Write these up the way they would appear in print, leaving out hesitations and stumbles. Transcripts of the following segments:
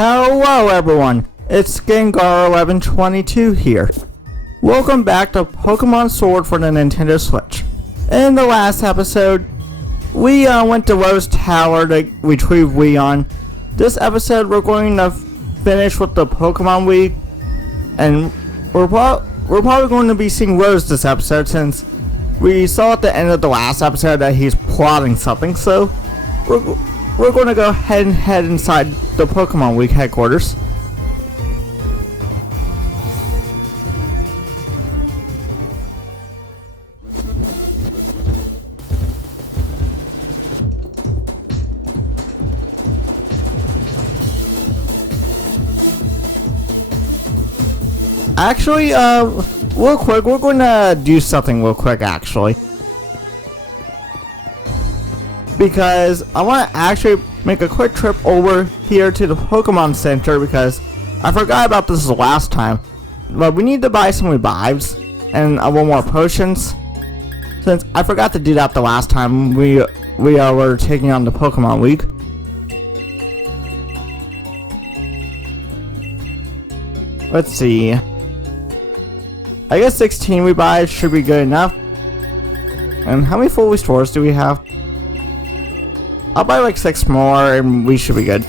Hello everyone, it's Gengar1122 here. Welcome back to Pokemon Sword for the Nintendo Switch. In the last episode, we went to Rose Tower to retrieve Leon. This episode we're going to finish with the Pokemon Week, and we're probably going to be seeing Rose this episode since we saw at the end of the last episode that he's plotting something, so we're going to go ahead and head inside the Pokemon Week headquarters. Actually, real quick, we're going to do something real quick, actually. Because I want to actually make a quick trip over here to the Pokemon Center because I forgot about this the last time. But we need to buy some revives and one more potions. Since I forgot to do that the last time we were taking on the Pokemon Week. Let's see. I guess 16 revives should be good enough. And how many full restores do we have? I'll buy like 6 more and we should be good.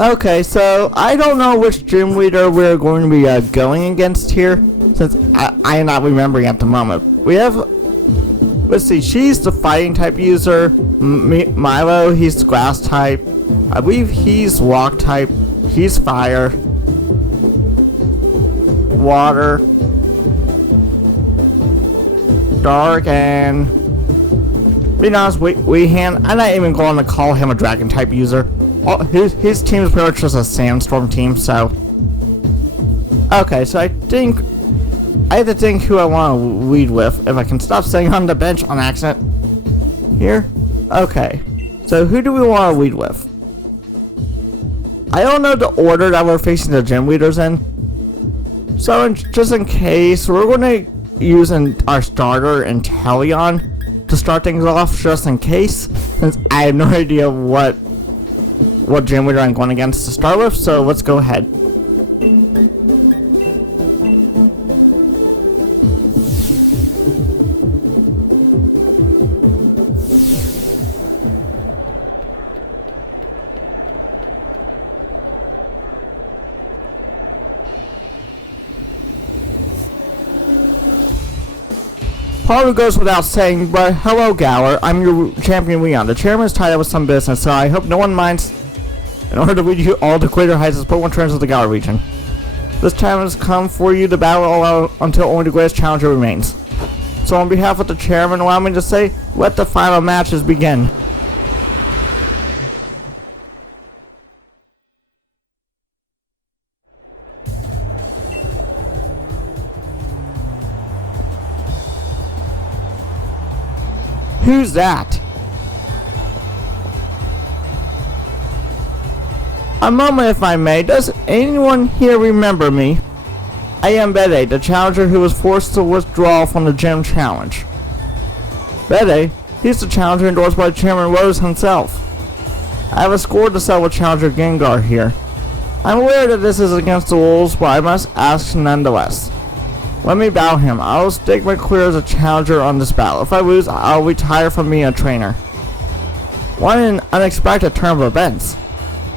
Okay, so I don't know which gym leader we're going to be going against here, since I am not remembering at the moment. We have, let's see, she's the fighting type user. Milo, he's the grass type. I believe he's rock type. He's fire. Water. Dark and... Be honest, Weehan, I'm not even going to call him a dragon type user. His team is pretty much just a sandstorm team, so... Okay, so I have to think who I want to lead with, if I can stop saying on the bench on accident. Here? Okay. So who do we want to lead with? I don't know the order that we're facing the gym leaders in. So just in case, we're going to use our starter Inteleon to start things off, just in case. Since I have no idea what gym leader I'm going against to start with, so let's go ahead. Probably goes without saying, but hello Galar, I'm your champion Leon. The chairman is tied up with some business, so I hope no one minds in order to lead you all to greater heights as Pokemon trainers of the Galar region. This time has come for you to battle all out until only the greatest challenger remains. So on behalf of the chairman, allow me to say, let the final matches begin. Who's that? A moment if I may, does anyone here remember me? I am Bede, the challenger who was forced to withdraw from the gym challenge. Bede? He's the challenger endorsed by Chairman Rose himself. I have a score to settle with Challenger Gengar here. I'm aware that this is against the rules, but I must ask nonetheless. Let me battle him. I'll stake my career as a challenger on this battle. If I lose, I'll retire from being a trainer. What an unexpected turn of events.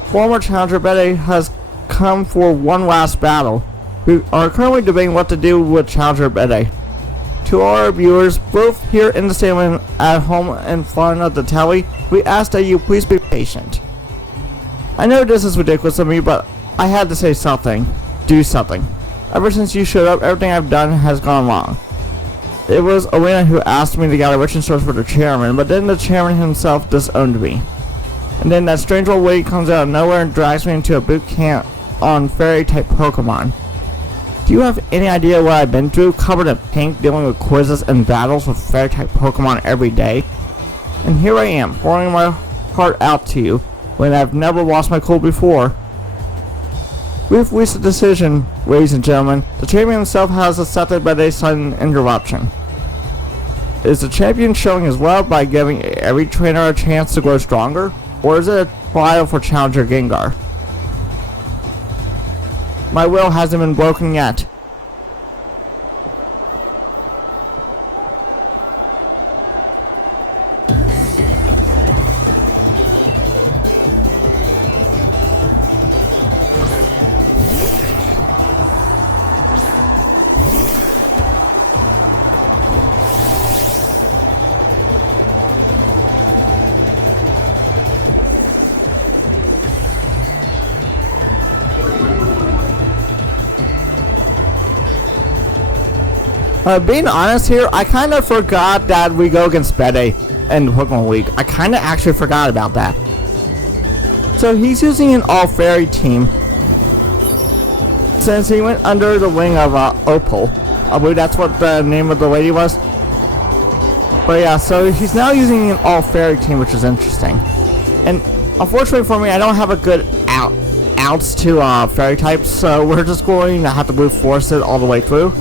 Former challenger Bede has come for one last battle. We are currently debating what to do with Challenger Bede. To our viewers, both here in the stadium and at home in front of the telly, we ask that you please be patient. I know this is ridiculous of me, but I had to say something. Do something. Ever since you showed up, everything I've done has gone wrong. It was Elena who asked me to get a written source for the chairman, but then the chairman himself disowned me. And then that strange old lady comes out of nowhere and drags me into a boot camp on fairy-type Pokemon. Do you have any idea what I've been through, covered in pink, dealing with quizzes and battles with fairy-type Pokemon every day? And here I am, pouring my heart out to you, when I've never lost my cool before. We've reached a decision, ladies and gentlemen. The champion himself has accepted by this sudden interruption. Is the champion showing his love by giving every trainer a chance to grow stronger? Or is it a trial for Challenger Gengar? My will hasn't been broken yet. Being honest here, I kind of forgot that we go against Bede in the Pokemon League. I kind of actually forgot about that. So he's using an all-fairy team since he went under the wing of Opal. I believe that's what the name of the lady was. But yeah, so he's now using an all-fairy team, which is interesting. And unfortunately for me, I don't have a good outs to fairy types, so we're just going to have to brute force it all the way through.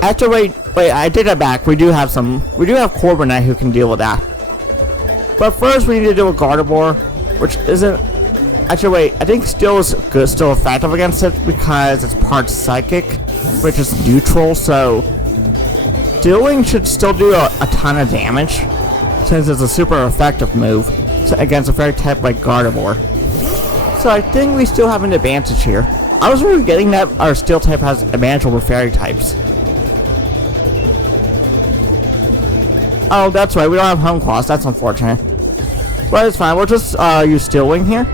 Actually, wait, I take that back. We do have Corviknight who can deal with that. But first we need to do a Gardevoir, which isn't... Actually, wait, I think still effective against it because it's part Psychic, which is neutral, so... Dueling should still do a ton of damage, since it's a super effective move against a fairy type like Gardevoir. So I think we still have an advantage here. I was really getting that our Steel type has advantage over fairy types. Oh, that's right, we don't have Home Claws, that's unfortunate. But it's fine, we'll just use Steel Wing here.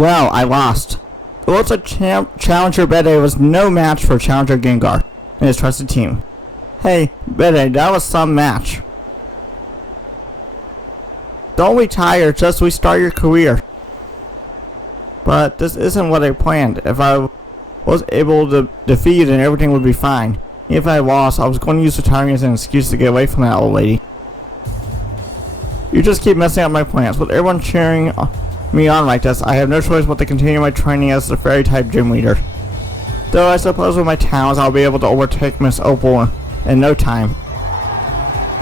Well, I lost. It looks like Challenger Bede was no match for Challenger Gengar and his trusted team. Hey, Bede, that was some match. Don't retire, just restart your career. But this isn't what I planned. If I was able to defeat you, then everything would be fine. If I lost, I was going to use retiring as an excuse to get away from that old lady. You just keep messing up my plans. With everyone cheering me on like this, I have no choice but to continue my training as the fairy-type gym leader. Though I suppose with my talents, I'll be able to overtake Miss Opal in no time.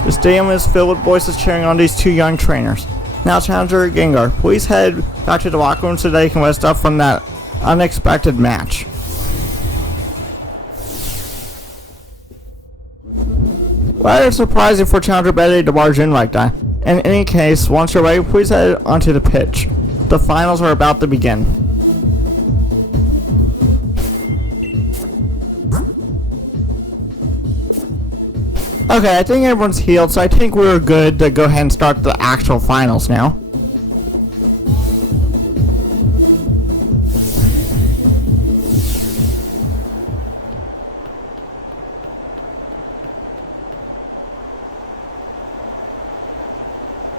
The stadium is filled with voices cheering on these two young trainers. Now, Challenger Gengar, please head back to the locker room so that you can rest up from that unexpected match. Rather surprising for Challenger Bede to barge in like that. In any case, once you're ready, please head onto the pitch. The finals are about to begin. Okay, I think everyone's healed, so I think we're good to go ahead and start the actual finals now.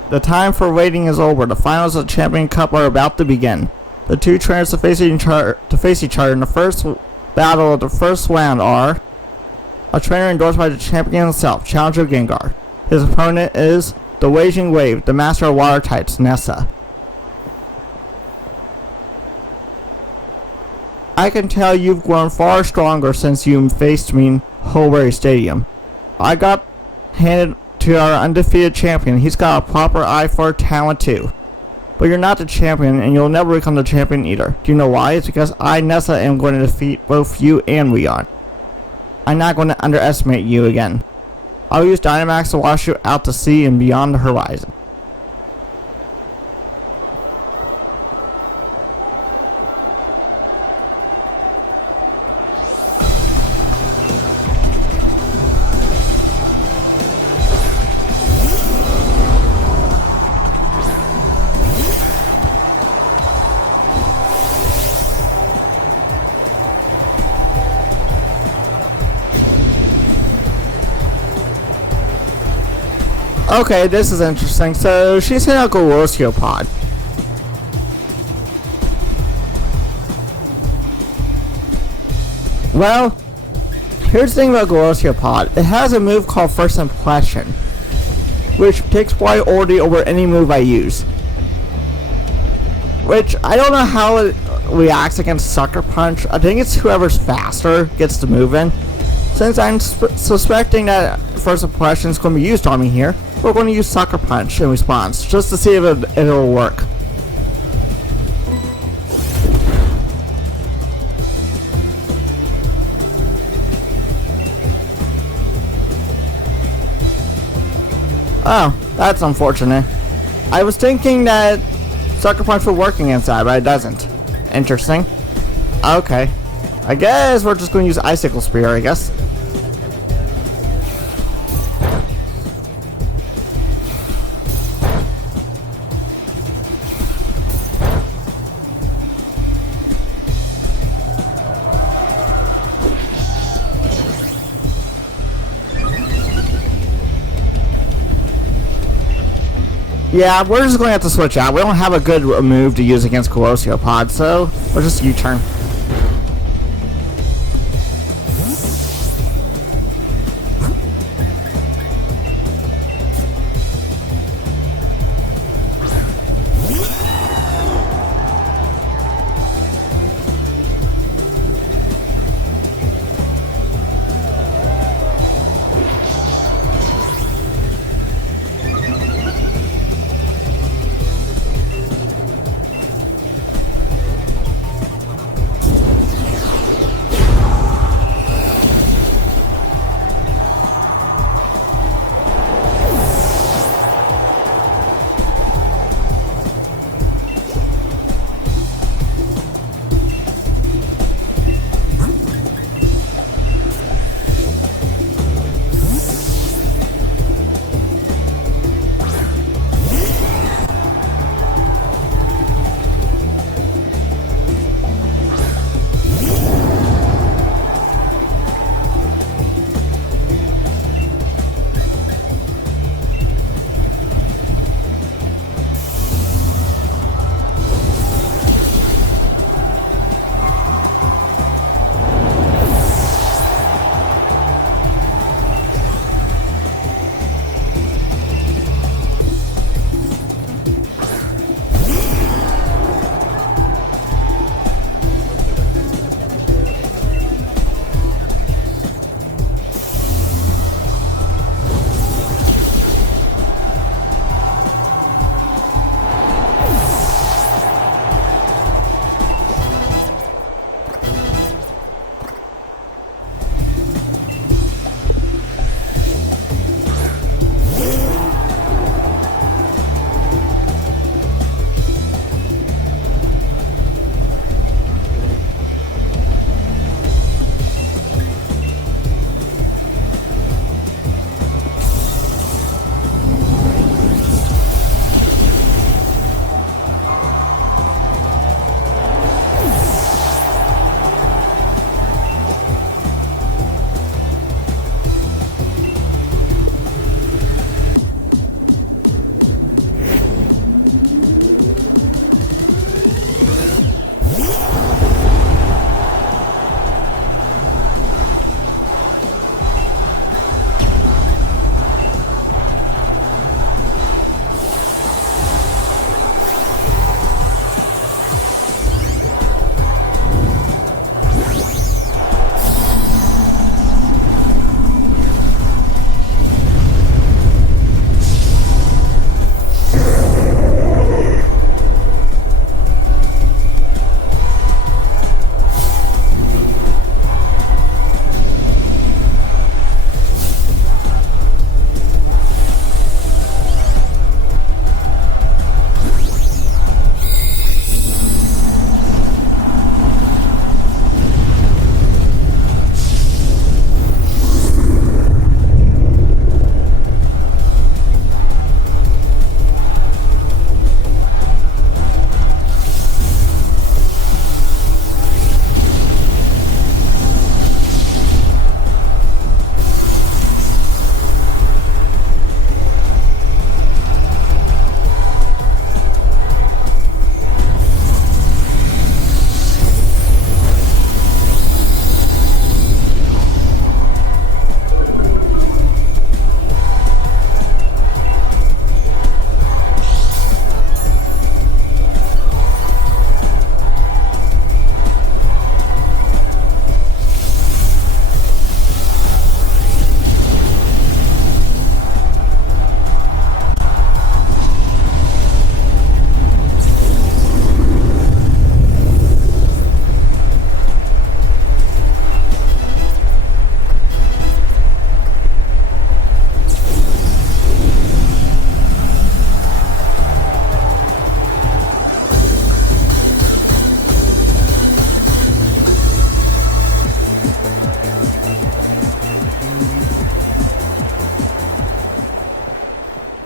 The time for waiting is over. The finals of the Champion Cup are about to begin. The two trainers to face each other in the first battle of the first round are a trainer endorsed by the champion himself, Challenger Gengar. His opponent is the Raging Wave, the master of water types, Nessa. I can tell you've grown far stronger since you faced me in Holbury Stadium. I got handed to our undefeated champion. He's got a proper eye for talent too. But you're not the champion, and you'll never become the champion either. Do you know why? It's because I, Nessa, am going to defeat both you and Leon. I'm not going to underestimate you again. I'll use Dynamax to wash you out to sea and beyond the horizon. Okay, this is interesting. So she's in a Goroskiopod. Well, here's the thing about Goroskiopod. It has a move called First Impression, which takes priority over any move I use. Which, I don't know how it reacts against Sucker Punch. I think it's whoever's faster gets the move in. Since I'm suspecting that First Impression is going to be used on me here, we're going to use Sucker Punch in response, just to see if it'll work. Oh, that's unfortunate. I was thinking that Sucker Punch would work against that, but it doesn't. Interesting. Okay. I guess we're just going to use Icicle Spear, I guess. Yeah, we're just going to have to switch out. We don't have a good move to use against Goroskiopod, so we'll just U-turn.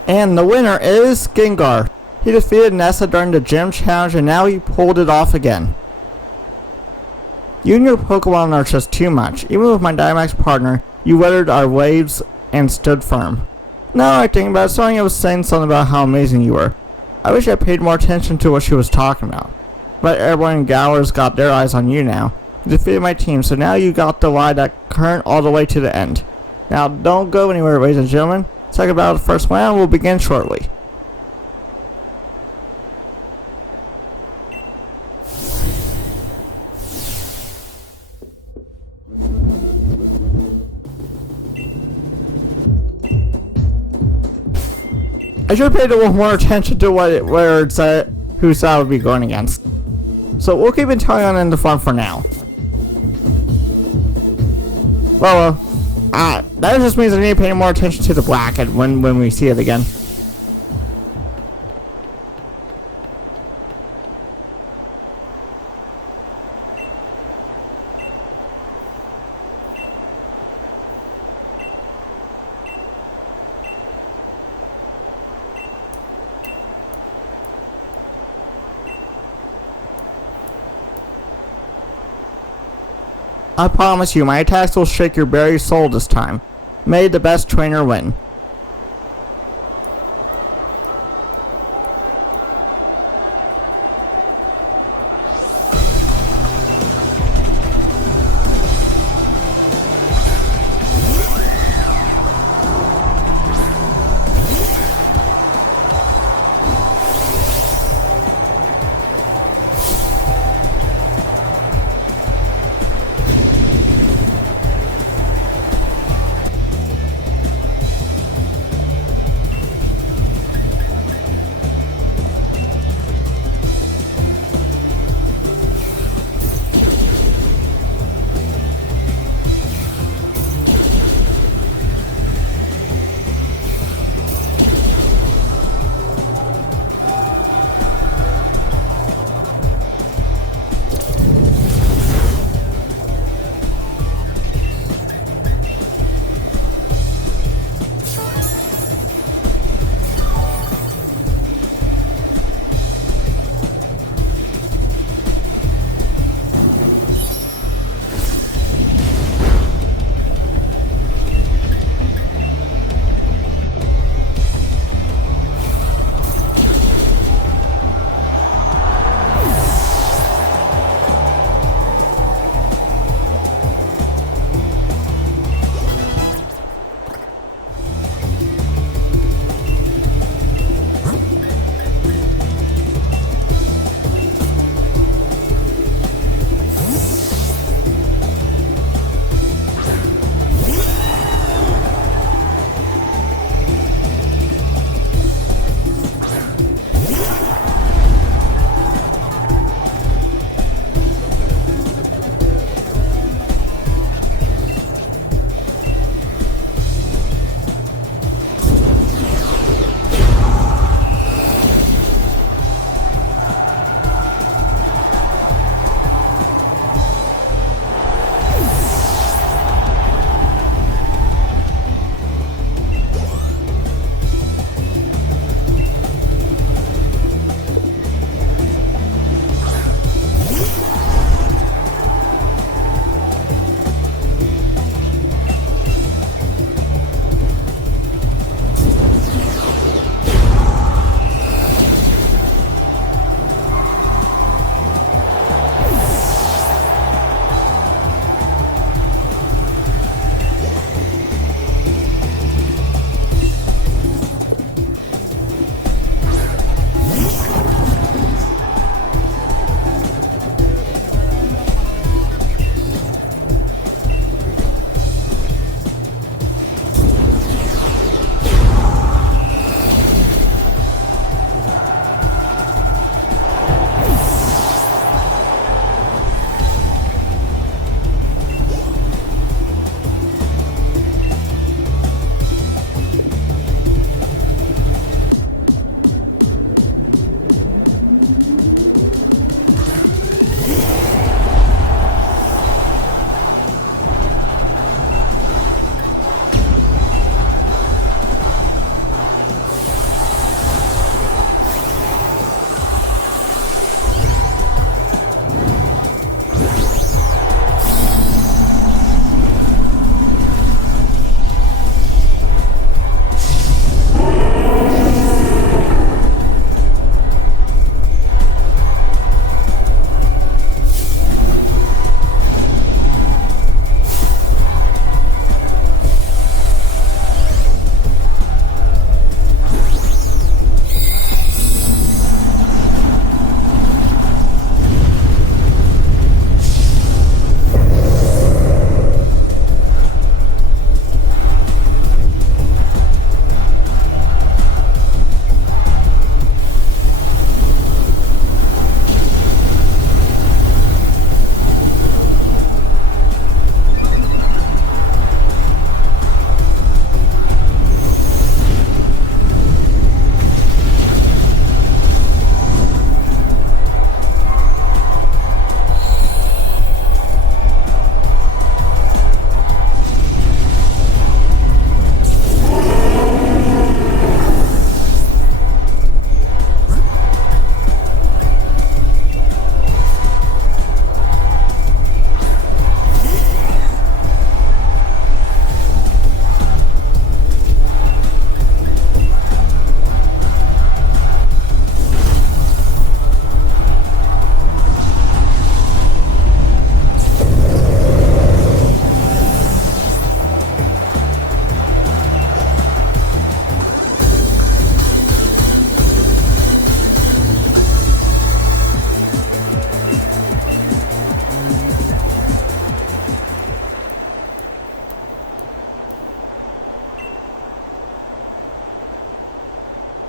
And the winner is Gengar. He defeated Nessa during the gym challenge and now he pulled it off again. You and your Pokemon are just too much. Even with my Dynamax partner, you weathered our waves and stood firm. Now I think about it, Sonya was saying something about how amazing you were. I wish I paid more attention to what she was talking about. But everyone in Galar's got their eyes on you now. You defeated my team, so now you got to ride that current all the way to the end. Now don't go anywhere, ladies and gentlemen. Second battle of the first round will begin shortly. I should have paid a little more attention to where it said who I would be going against. So we'll keep Inteleon in the front for now. Well, that just means I need to pay more attention to the black when we see it again. I promise you, my attacks will shake your very soul this time. May the best trainer win.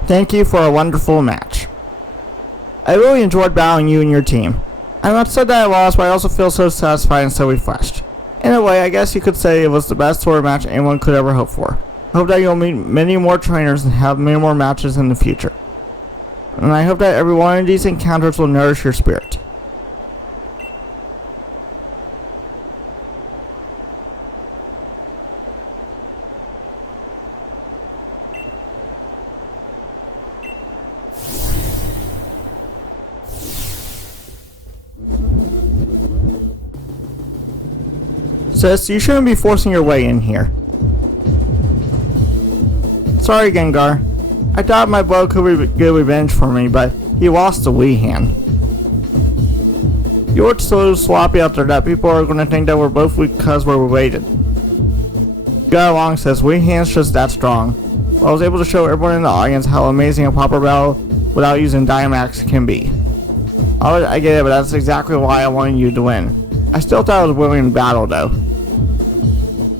Thank you for a wonderful match. I really enjoyed battling you and your team. I'm upset that I lost, but I also feel so satisfied and so refreshed. In a way, I guess you could say it was the best sword match anyone could ever hope for. I hope that you'll meet many more trainers and have many more matches in the future. And I hope that every one of these encounters will nourish your spirit. Sis, you shouldn't be forcing your way in here. Sorry, Gengar. I thought my bro could get revenge for me, but he lost the Wii hand. You were so sloppy out there that people are gonna think that we're both weak because we're related. Got along, Sis. Wii hand's just that strong. I was able to show everyone in the audience how amazing a proper battle without using Dynamax can be. I get it, but that's exactly why I wanted you to win. I still thought I was winning the battle, though.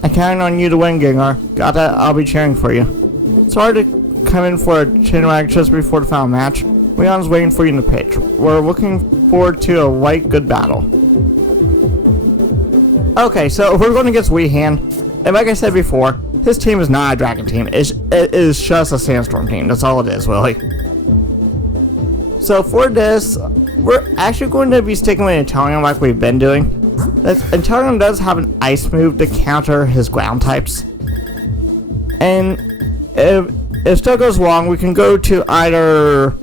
I counted on you to win, Gengar. Got that? I'll be cheering for you. Sorry to come in for a chin wag just before the final match. Leon's waiting for you in the page. We're looking forward to a right good battle. Okay, so we're going against Weehan. And like I said before, his team is not a dragon team. It is just a sandstorm team. That's all it is, really. So for this, we're actually going to be sticking with Inteleon like we've been doing. Inteleon does have an ice move to counter his ground types. And if stuff goes wrong, we can go to either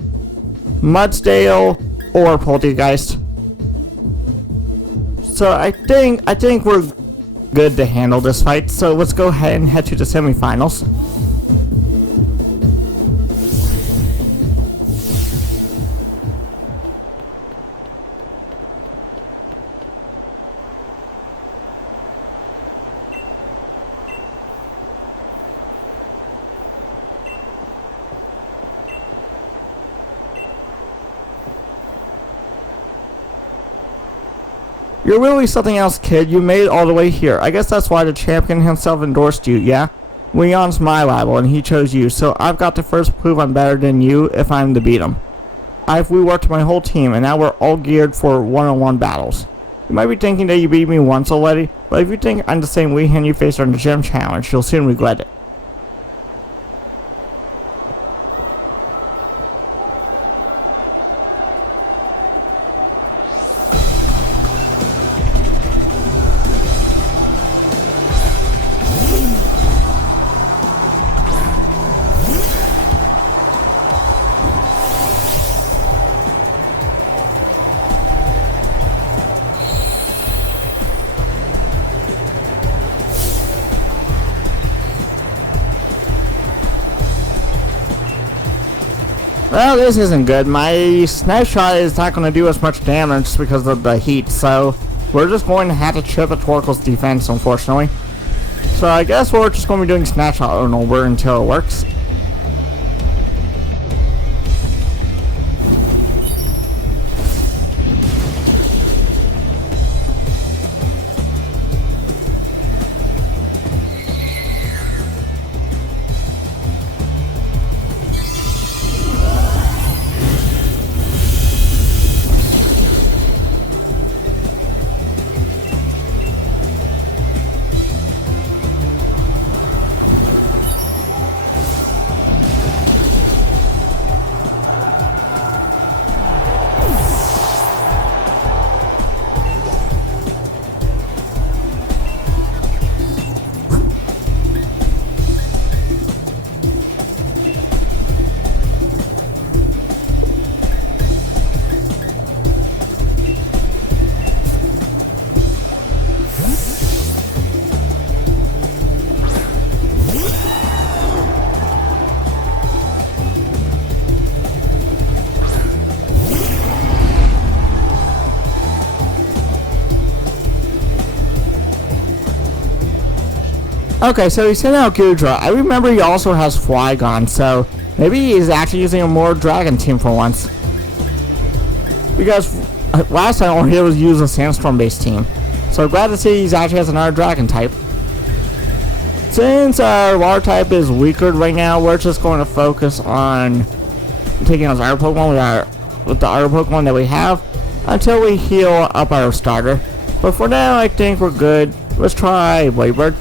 Mudsdale or Poltergeist. So I think we're good to handle this fight. So let's go ahead and head to the semifinals. You're really something else, kid. You made it all the way here. I guess that's why the champion himself endorsed you, yeah? Leon's my rival, and he chose you, so I've got to first prove I'm better than you if I'm to beat him. I've reworked my whole team, and now we're all geared for one-on-one battles. You might be thinking that you beat me once already, but if you think I'm the same Weehan you faced on the gym challenge, you'll soon regret it. Well, this isn't good. My snapshot is not going to do us much damage because of the heat, so we're just going to have to trip at Torkoal's defense, unfortunately. So I guess we're just going to be doing snapshot over until it works. Okay, so he sent out Gudra. I remember he also has Flygon, so maybe he's actually using a more dragon team for once. Because last time all he was using a sandstorm based team. So glad to see he actually has another dragon type. Since our water type is weaker right now, we're just going to focus on taking out our Pokemon with the other Pokemon that we have until we heal up our starter. But for now, I think we're good. Let's try Waybird.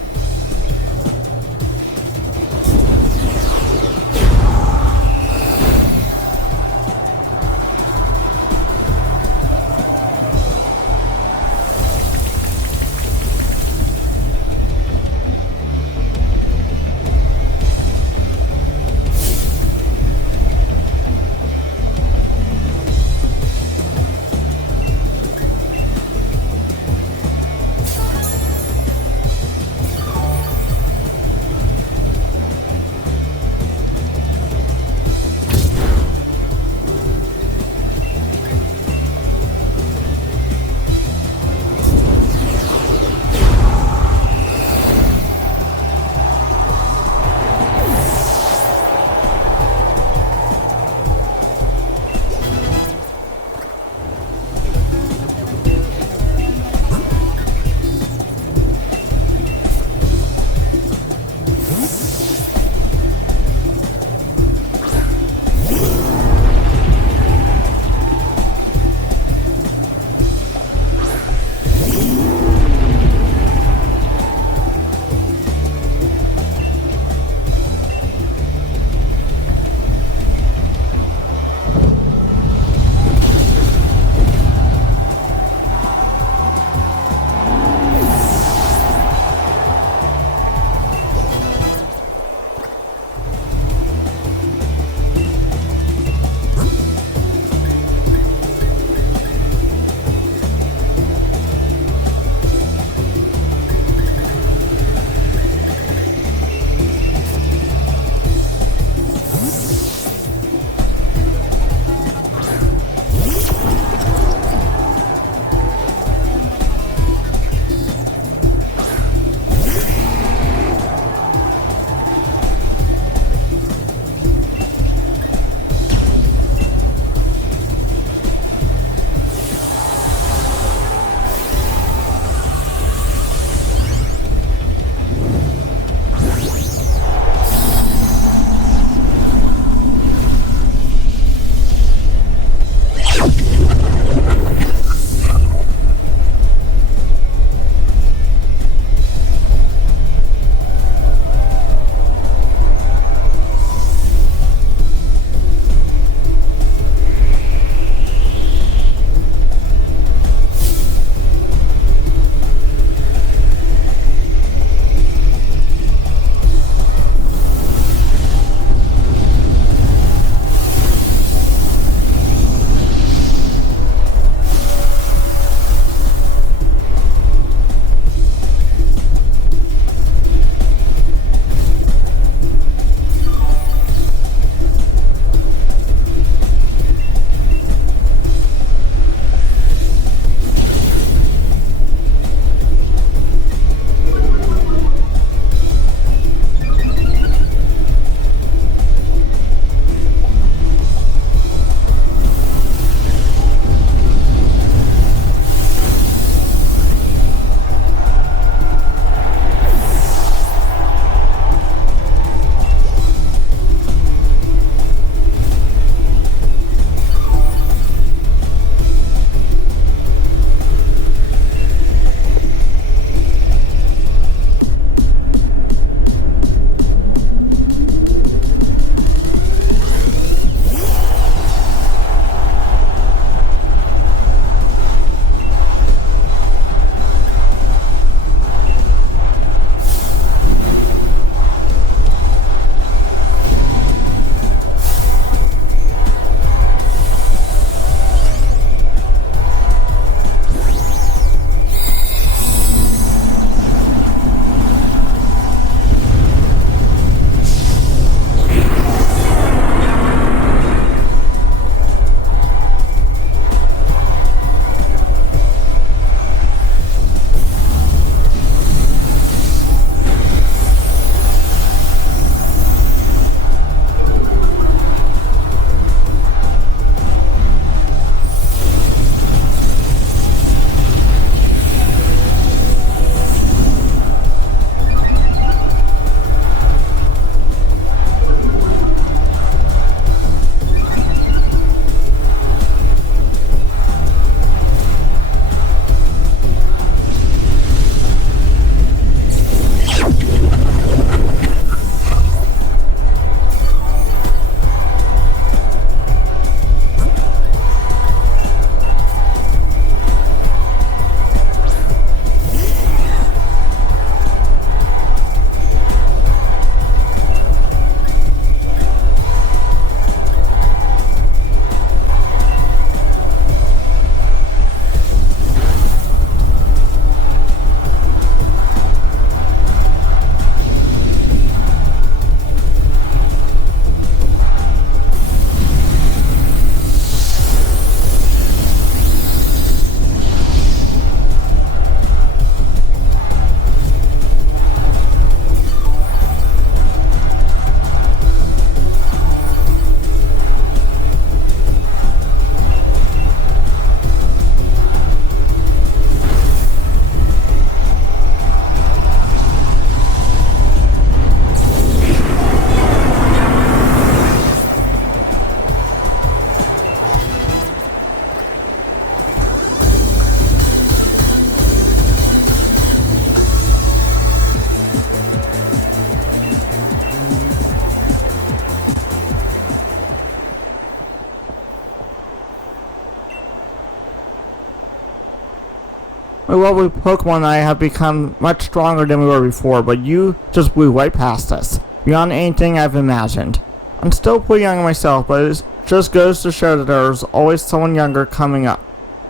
Well, with Pokemon and I have become much stronger than we were before, but you just blew right past us, beyond anything I've imagined. I'm still pretty young myself, but it just goes to show that there's always someone younger coming up,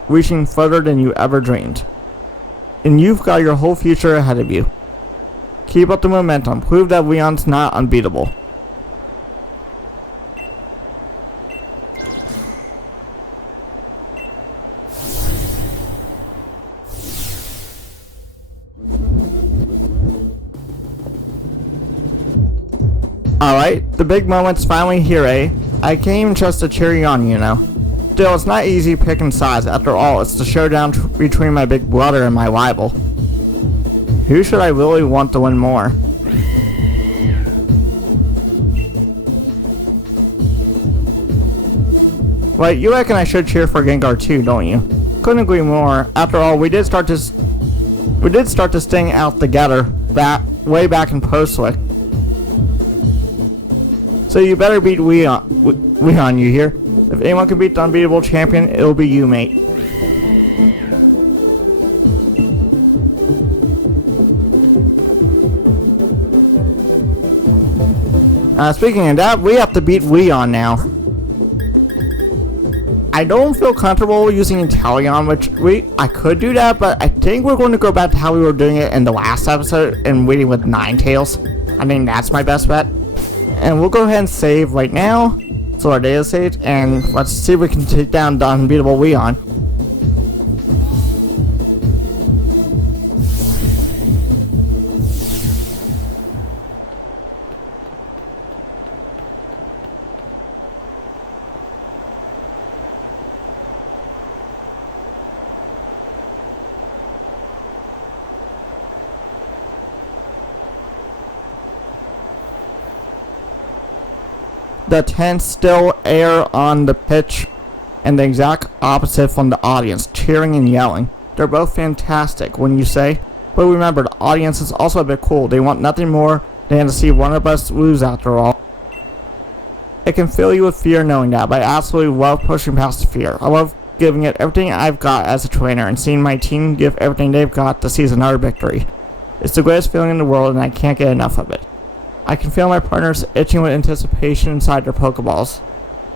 reaching further than you ever dreamed. And you've got your whole future ahead of you. Keep up the momentum, prove that Leon's not unbeatable. Alright, the big moment's finally here, eh? I can't even trust to cheer you on, you know. Still, it's not easy picking sides. After all, it's the showdown between my big brother and my rival. Who should I really want to win more? Wait, you reckon I should cheer for Gengar too, don't you? Couldn't agree more. After all, we did start to sting out together way back in Postwick. So you better beat Leon, you hear? If anyone can beat the unbeatable champion, it'll be you, mate. Speaking of that, we have to beat Leon now. I don't feel comfortable using Inteleon, which I could do that, but I think we're going to go back to how we were doing it in the last episode and waiting with Ninetales. I think that's my best bet. And we'll go ahead and save right now. So our data saved, and let's see if we can take down the unbeatable Leon. The tense still air on the pitch and the exact opposite from the audience, cheering and yelling. They're both fantastic, wouldn't you say? But remember, the audience is also a bit cool. They want nothing more than to see one of us lose after all. It can fill you with fear knowing that, but I absolutely love pushing past the fear. I love giving it everything I've got as a trainer and seeing my team give everything they've got to seize another victory. It's the greatest feeling in the world and I can't get enough of it. I can feel my partners itching with anticipation inside their Pokeballs.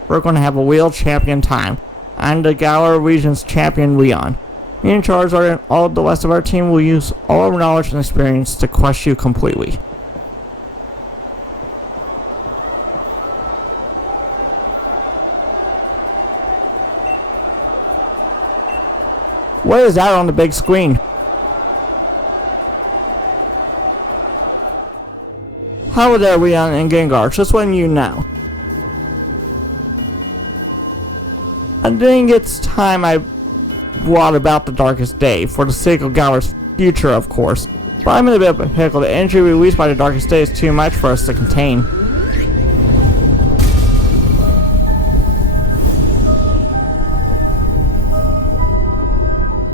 We're going to have a real champion time. I'm the Galar Region's champion, Leon. Me and Charizard and all the rest of our team will use all our knowledge and experience to crush you completely. What is that on the big screen? Hello there, Leon and Gengar, just letting you know. I think it's time I brought about the darkest day, for the sake of Galar's future, of course. But I'm in a bit of a pickle. The energy released by the darkest day is too much for us to contain.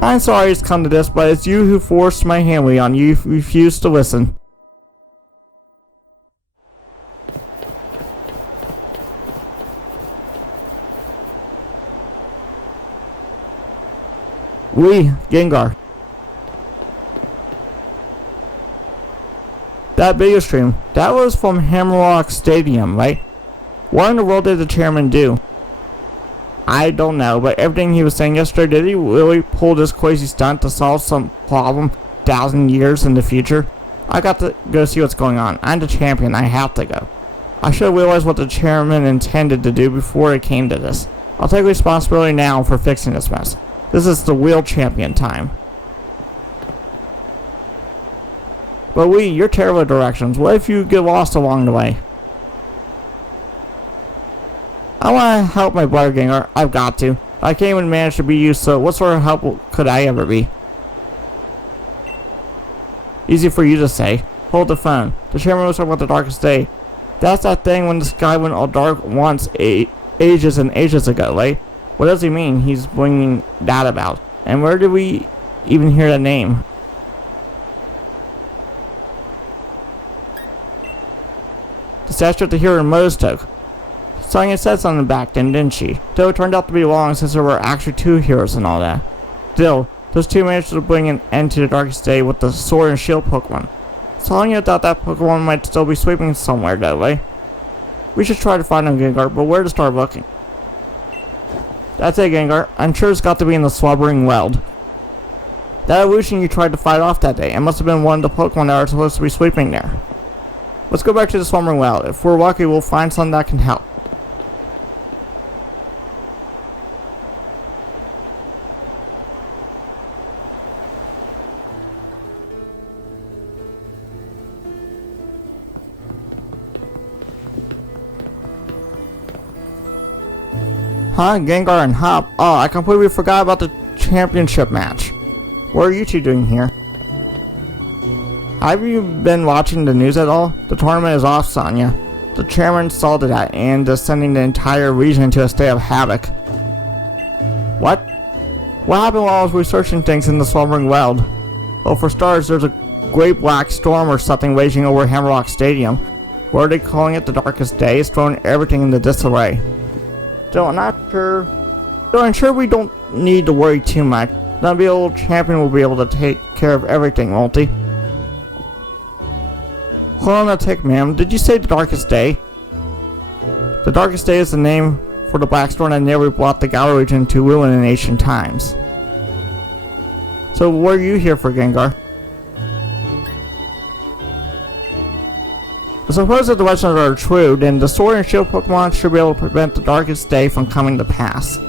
I'm sorry it's come to this, but it's you who forced my hand, Leon. You refused to listen. Gengar. That video stream, that was from Hammerlock Stadium, right? What in the world did the chairman do? I don't know, but everything he was saying yesterday, did he really pull this crazy stunt to solve some problem 1,000 years in the future? I got to go see what's going on. I'm the champion, I have to go. I should have realized what the chairman intended to do before it came to this. I'll take responsibility now for fixing this mess. This is the real champion time. But you're terrible at directions. What if you get lost along the way? I want to help my brother Gengar. I've got to. I can't even manage to be you, so what sort of help could I ever be? Easy for you to say. Hold the phone. The chairman was talking about the darkest day. That's that thing when the sky went all dark once, ages and ages ago, right? What does he mean he's bringing that about? And where did we even hear that name? The statue of the hero in Mostoke. Sonya said something back then, didn't she? Though it turned out to be wrong since there were actually two heroes and all that. Still, Those two managed to bring an end to the darkest day with the Sword and Shield Pokemon. Sonya thought that Pokemon might still be sweeping somewhere that way. We should try to find him, Gengar, but where to start looking? That's it, Gengar. I'm sure it's got to be in the Slumbering Weld. That illusion you tried to fight off that day, it must have been one of the Pokemon that are supposed to be sweeping there. Let's go back to the Slumbering Weld. If we're lucky, we'll find something that can help. Huh? Gengar and Hop? Oh, I completely forgot about the championship match. What are you two doing here? Have you been watching the news at all? The tournament is off, Sonya. The chairman stalled it at and is sending the entire region into a state of havoc. What? What happened while I was researching things in the Slumbering Weld? Well, for starters, there's a great black storm or something raging over Hammerlock Stadium. What are they calling it? The darkest day? It's throwing everything into disarray. So I'm sure we don't need to worry too much. The old champion will be able to take care of everything, won't he? Hold on a tick, ma'am. Did you say the darkest day? The darkest day is the name for the black storm that nearly brought the Galar region to ruin in ancient times. So what are you here for, Gengar? I suppose if the legends are true, then the Sword and Shield Pokemon should be able to prevent the darkest day from coming to pass.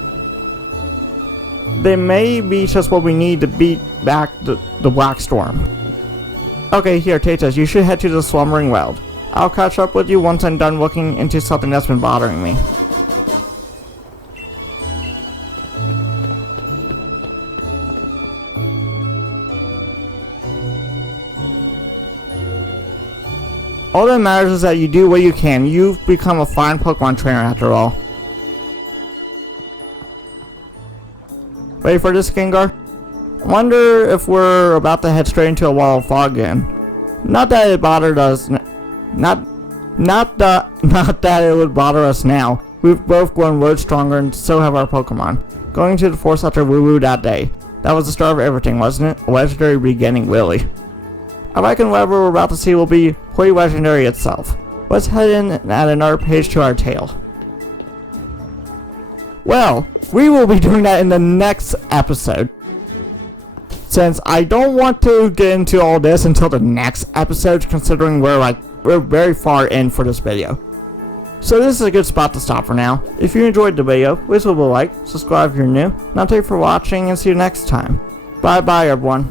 They may be just what we need to beat back the Black Storm. Okay, here, take this. You should head to the Slumbering Weld. I'll catch up with you once I'm done looking into something that's been bothering me. All that matters is that you do what you can. You've become a fine Pokemon trainer after all. Ready for this, Gengar? Wonder if we're about to head straight into a wall of fog again. Not that it bothered us. Not that it would bother us now. We've both grown loads stronger, and so have our Pokemon. Going to the forest after Woo-Woo that day. That was the start of everything, wasn't it? A legendary beginning, really. I reckon whatever we're about to see will be pretty legendary itself. Let's head in and add another page to our tale. Well, we will be doing that in the next episode. Since I don't want to get into all this until the next episode, considering we're very far in for this video. So this is a good spot to stop for now. If you enjoyed the video, please leave a like, subscribe if you're new, and I'll thank you for watching and see you next time. Bye bye everyone.